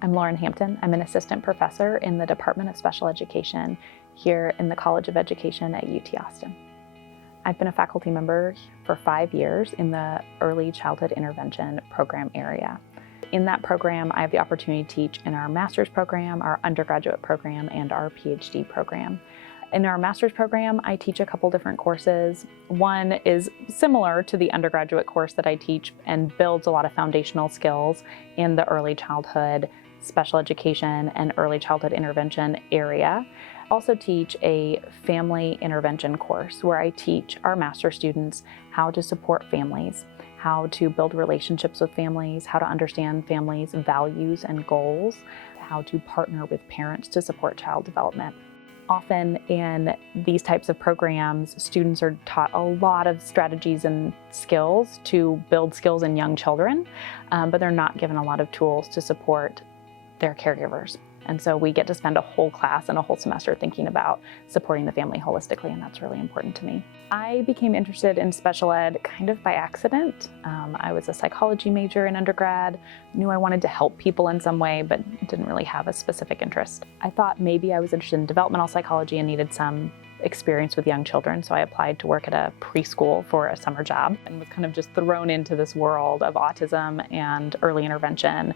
I'm Lauren Hampton. I'm an assistant professor in the Department of Special Education here in the College of Education at UT Austin. I've been a faculty member for 5 years in the Early Childhood Intervention program area. In that program, I have the opportunity to teach in our master's program, our undergraduate program, and our PhD program. In our master's program, I teach a couple different courses. One is similar to the undergraduate course that I teach and builds a lot of foundational skills in the early childhood special education and early childhood intervention area. I also teach a family intervention course where I teach our master students how to support families, how to build relationships with families, how to understand families' values and goals, how to partner with parents to support child development. Often in these types of programs, students are taught a lot of strategies and skills to build skills in young children, but they're not given a lot of tools to support their caregivers. And so we get to spend a whole class and a whole semester thinking about supporting the family holistically, and that's really important to me. I became interested in special ed kind of by accident. I was a psychology major in undergrad, knew I wanted to help people in some way, but didn't really have a specific interest. I thought maybe I was interested in developmental psychology and needed some experience with young children, so I applied to work at a preschool for a summer job and was kind of just thrown into this world of autism and early intervention.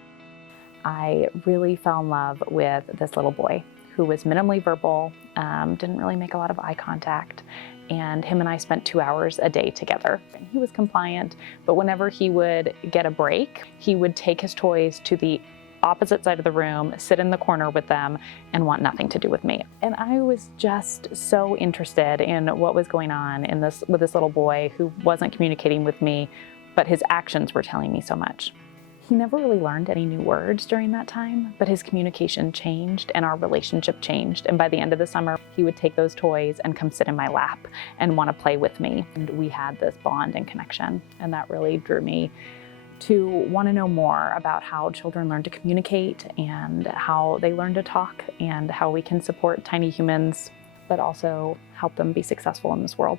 I really fell in love with this little boy who was minimally verbal, didn't really make a lot of eye contact, and him and I spent 2 hours a day together. And he was compliant, but whenever he would get a break, he would take his toys to the opposite side of the room, sit in the corner with them, and want nothing to do with me. And I was just so interested in what was going on with this little boy who wasn't communicating with me, but his actions were telling me so much. He never really learned any new words during that time, but his communication changed and our relationship changed. And by the end of the summer, he would take those toys and come sit in my lap and want to play with me. And we had this bond and connection. And that really drew me to want to know more about how children learn to communicate and how they learn to talk and how we can support tiny humans, but also help them be successful in this world.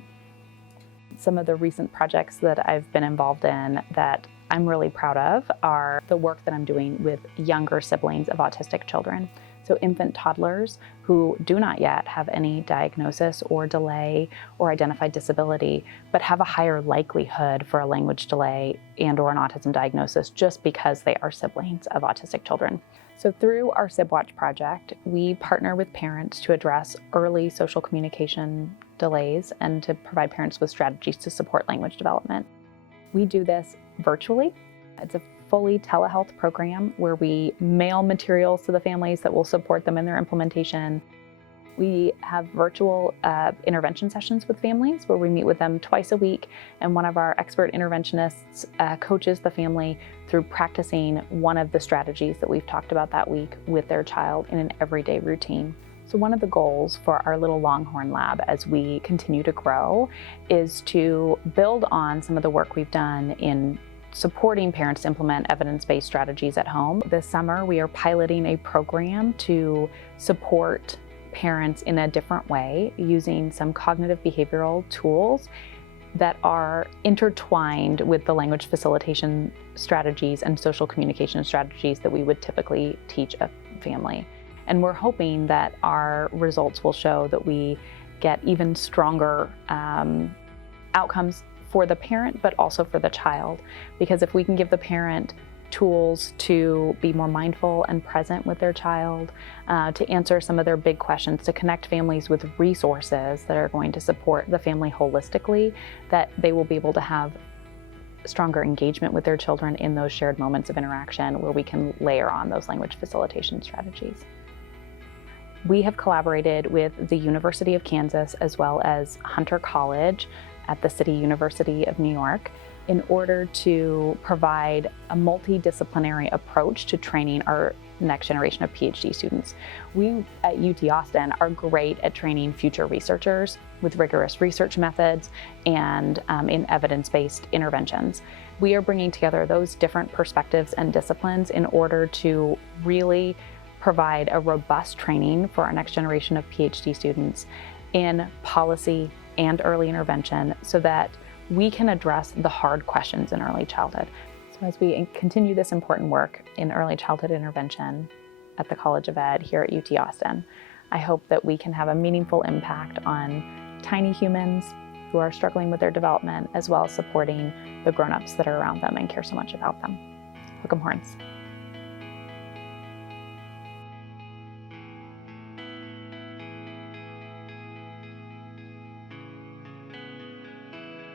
Some of the recent projects that I've been involved in that I'm really proud of are the work that I'm doing with younger siblings of autistic children. So infant toddlers who do not yet have any diagnosis or delay or identified disability, but have a higher likelihood for a language delay and or an autism diagnosis just because they are siblings of autistic children. So through our SIWAT project, we partner with parents to address early social communication delays and to provide parents with strategies to support language development. We do this virtually. It's a fully telehealth program where we mail materials to the families that will support them in their implementation. We have virtual intervention sessions with families where we meet with them twice a week, and one of our expert interventionists coaches the family through practicing one of the strategies that we've talked about that week with their child in an everyday routine. So one of the goals for our little Longhorn Lab as we continue to grow is to build on some of the work we've done in supporting parents to implement evidence-based strategies at home. This summer, we are piloting a program to support parents in a different way using some cognitive behavioral tools that are intertwined with the language facilitation strategies and social communication strategies that we would typically teach a family. And we're hoping that our results will show that we get even stronger outcomes for the parent, but also for the child. Because if we can give the parent tools to be more mindful and present with their child, to answer some of their big questions, to connect families with resources that are going to support the family holistically, that they will be able to have stronger engagement with their children in those shared moments of interaction where we can layer on those language facilitation strategies. We have collaborated with the University of Kansas as well as Hunter College at the City University of New York in order to provide a multidisciplinary approach to training our next generation of PhD students. We at UT Austin are great at training future researchers with rigorous research methods and in evidence-based interventions. We are bringing together those different perspectives and disciplines in order to really provide a robust training for our next generation of PhD students in policy and early intervention so that we can address the hard questions in early childhood. So as we continue this important work in early childhood intervention at the College of Ed here at UT Austin, I hope that we can have a meaningful impact on tiny humans who are struggling with their development, as well as supporting the grown-ups that are around them and care so much about them. Hook 'em horns.